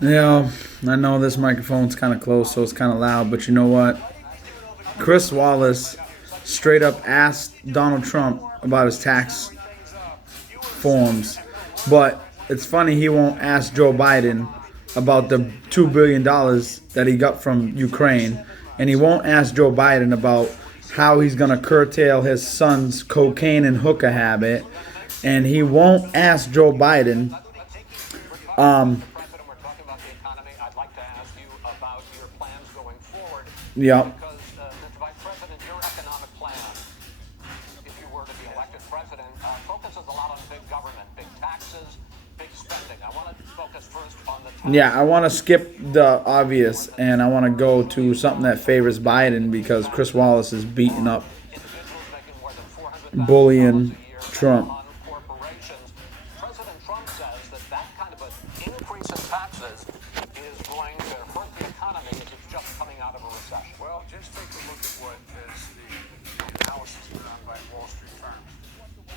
Yeah, I know this microphone's kind of close, so it's kind of loud, but you know what? Chris Wallace straight up asked Donald Trump about his tax forms, but it's funny he won't ask Joe Biden about the $2 billion that he got from Ukraine, and he won't ask Joe Biden about how he's going to curtail his son's cocaine and hookah habit, and he won't ask Joe Biden. Yep. Yeah, I want to skip the obvious and I want to go to something that favors Biden because Chris Wallace is beating up, bullying Trump. President Trump says that kind of an increase in taxes is going to hurt the economy as it's just coming out of a recession. Well, just take a look at what is the analysis done by Wall Street firm.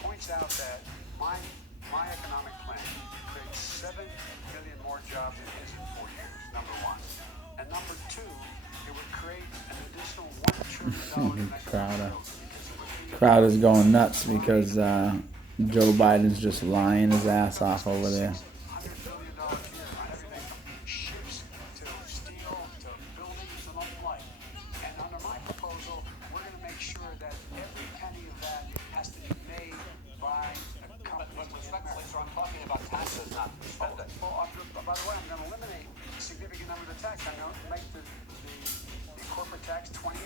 Points out that my economic plan creates 7 million more jobs than his in 4 years, number one. And number two, it would create an additional $1 trillion. Crowd is going nuts because Joe Biden's just lying his ass off over there. By the way, I'm going to eliminate a significant number of the tax. I'm going to make the corporate tax 28%. It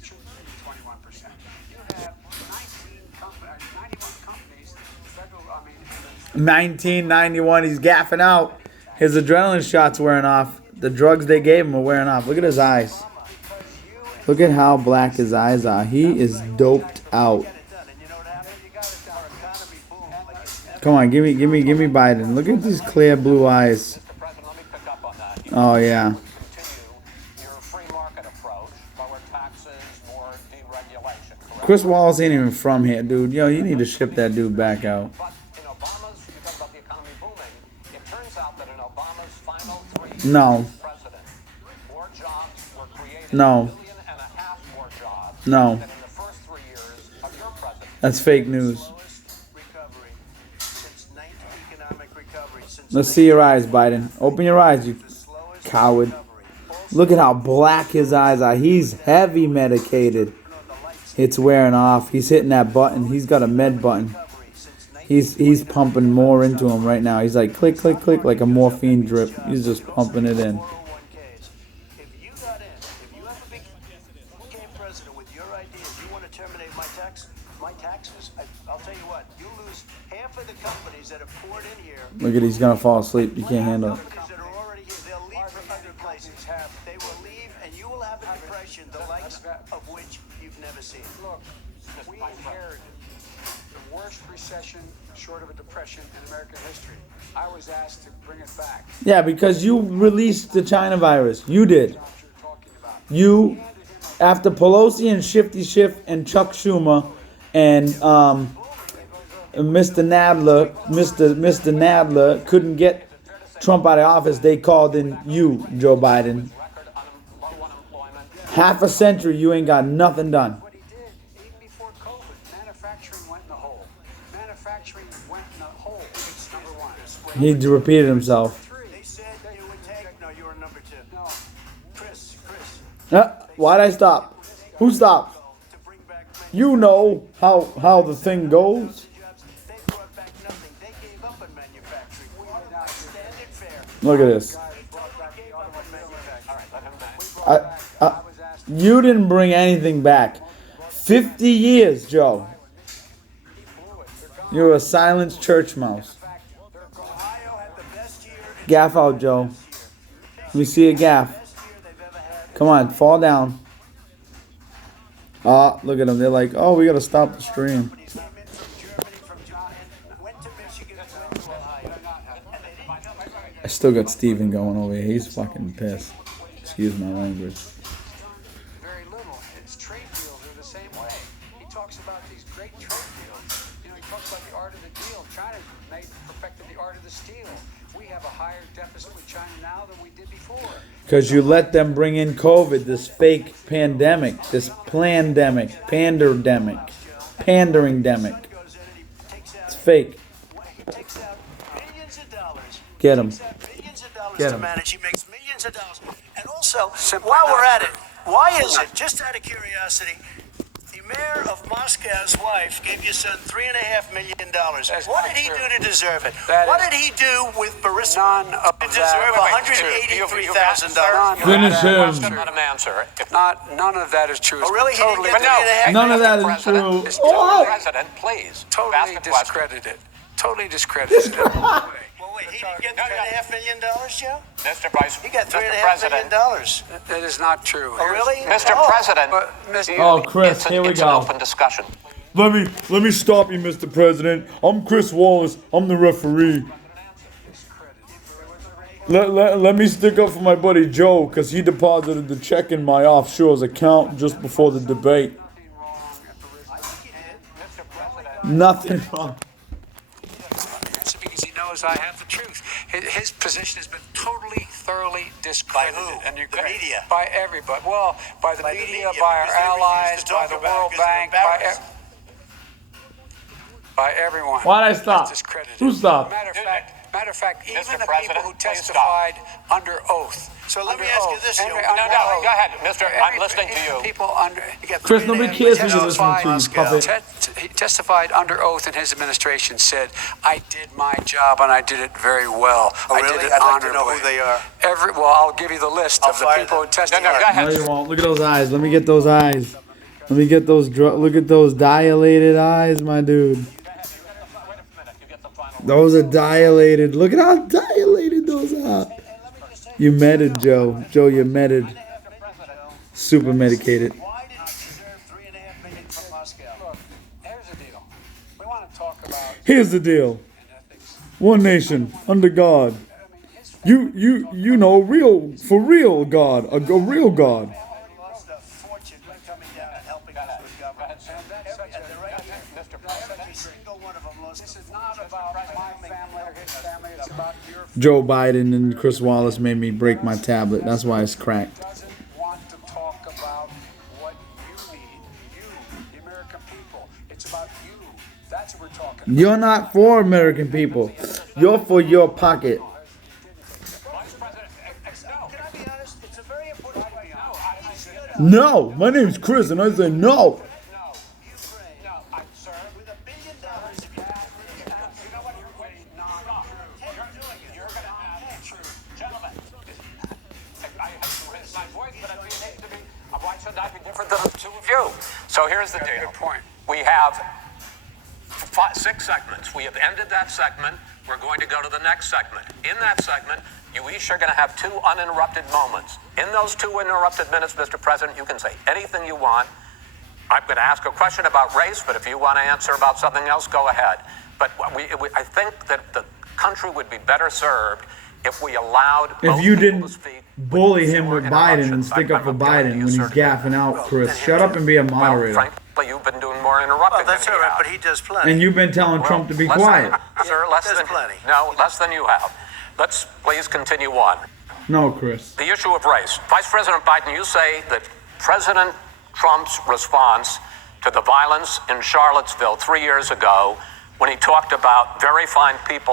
shouldn't be 21%. You have 91 companies, federal, 1991, he's gaffing out. His adrenaline shot's wearing off. The drugs they gave him are wearing off. Look at his eyes. Look at how black his eyes are. He is doped out. Come on, give me Biden. Look at these clear blue eyes. Oh yeah. Chris Wallace ain't even from here, dude. Yo, you need to ship that dude back out. No. No. No. That's fake news. Let's see your eyes, Biden. Open your eyes, you coward. Look at how black his eyes are. He's heavy medicated. It's wearing off. He's hitting that button. He's got a med button. He's pumping more into him right now. He's like click, click, click, like a morphine drip. He's just pumping it in. If you ever became president with your ideas, you want to terminate my taxes, I'll tell you what, you lose half of the companies that have poured in here. Look at he's gonna fall asleep. You can't handle it. That are already here, they'll leave for other places. They will leave, and you will have a depression, the likes of which you've never seen. Look, we inherited the worst recession short of a depression in American history. I was asked to bring it back. Yeah, because you released the China virus. You did. You, after Pelosi and Shifty Schiff and Chuck Schumer and Mr. Nadler couldn't get Trump out of office, they called in you, Joe Biden. Half a century, you ain't got nothing done. What he did, even before COVID, manufacturing went in the hole. Manufacturing went in the hole. It's number one. He repeated himself. They said it would take. No, you were number two. No. Chris. Why'd I stop? Who stopped? You know how the thing goes. They brought back nothing. They gave up on manufacturing. Standard fare. Look at this. Gave up on manufacturing. You didn't bring anything back. 50 years, Joe. You're a silent church mouse. Ohio had the best year. Gaff out, Joe. Let me see a gaff. Come on, fall down. Oh, look at them. They're like, oh, we got to stop the stream. I still got Steven going over here. He's fucking pissed. Excuse my language. Very little. His trade deals are the same way. He talks about these great trade deals. He talks about the art of the deal. China perfected the art of the steal. We have a higher deficit with China now than we did before. Because you let them bring in COVID, this fake pandemic, this plandemic, panderdemic, pandering-demic. Goes in and he takes out, It's fake. he takes out billions of dollars. Get 'em. Takes out billions of dollars Get to 'em. manage. He makes millions of dollars. And also, Simply while not we're at true. it, why is it, just out of curiosity, the mayor of Moscow's wife gave your son $3.5 million. That's What not did he true. do to deserve it? That What is- did he do with Burisma None of to that- deserve wait, wait, $183,000? Finish him. Let him answer. If None of that is true. Oh, really? He Totally, didn't get But no, $3.5 None of that Mr. is true. President, Oh! Mr. President, please. totally ask a question. discredited. Totally discredited. Well, wait, he didn't get No, no. $3.5 million, Joe? Mr. Vice, He got Mr. $3.5 million. President, That is not true. Oh, really? Mr. Oh. President, But, Mr. Oh, Chris, it's here we an go. open discussion. Let me stop you, Mr. President. I'm Chris Wallace. I'm the referee. Let me stick up for my buddy Joe, because he deposited the check in my offshore's account just before the debate. Nothing wrong. Answer because he knows I have the truth. His position has been totally, thoroughly discredited. By who? And you're The media. By everybody. Well, by the By the media, media, by our because they refuse allies, to by talk the about it World because they're Bank, embarrassed. by everyone. Why'd I stop? It's discredited. Who stopped? Matter of fact, even Mr. the President, people who please testified under oath. So let me Under ask you oath. this, Every- Joe. under No, oath. go ahead, Mr. I'm Every- listening to you. People under. Chris, nobody cares who you're listening to, you Moscow. puppet. He testified under oath in his administration, said, I did my job and I did it very well. Oh, I really? did it I'd like to honorably. know who they are. Well, I'll give you the list I'll of the fire people who them. testified. No, go ahead. No, you won't. Look at those eyes. Let me get those eyes. Let me get those. Look at those dilated eyes, my dude. Wait a minute, you get the final. Those are dilated. Look at how dilated those are. You meted, Joe. Joe, you meted. Super medicated. Why did he deserve $3.5 million from Moscow? Look, here's the deal. We want to talk about Here's the deal. ethics. One nation under God. You know, for real God, a real God. Lost a fortune by coming down and helping us with government. Every single one of them lost. This is not about my family or his family. It's about your Joe Biden and Chris Wallace made me break my tablet. That's why it's cracked. doesn't want to talk about what you need. You, the American people. It's about you. That's what we're talking about. You're not for American people. You're for your pocket. Vice President, no. Can I be honest? It's a very important point. No, my name's Chris, and I say no. Ukraine, No, I'm sir. with $1 billion, if you You know what? You're waiting. Stop. You're going to add true. Gentlemen, I raised my voice, but I need to be. Why should I be different than the two of you? So here's the deal. Good point. We have 6 segments. We have ended that segment. We're going to go to the next segment. In that segment, you each are going to have 2 uninterrupted moments. In those 2 uninterrupted minutes, Mr. President, you can say anything you want. I'm going to ask a question about race, but if you want to answer about something else, go ahead. But I think that the country would be better served if we allowed If both you people didn't to speak bully him fewer with Biden and interruptions. stick up for I'm appealing to Biden you, when he's sir. gaffing out, Chris. Shut up and be a Well, moderator. frankly, you've been doing more interrupting Well, that's than all he right, has. but he does plenty. And you've been telling Trump to be Less quiet. than, sir, less There's than plenty. No, less than you have. Let's please continue on. No, Chris. The issue of race. Vice President Biden, you say that President Trump's response to the violence in Charlottesville 3 years ago, when he talked about very fine people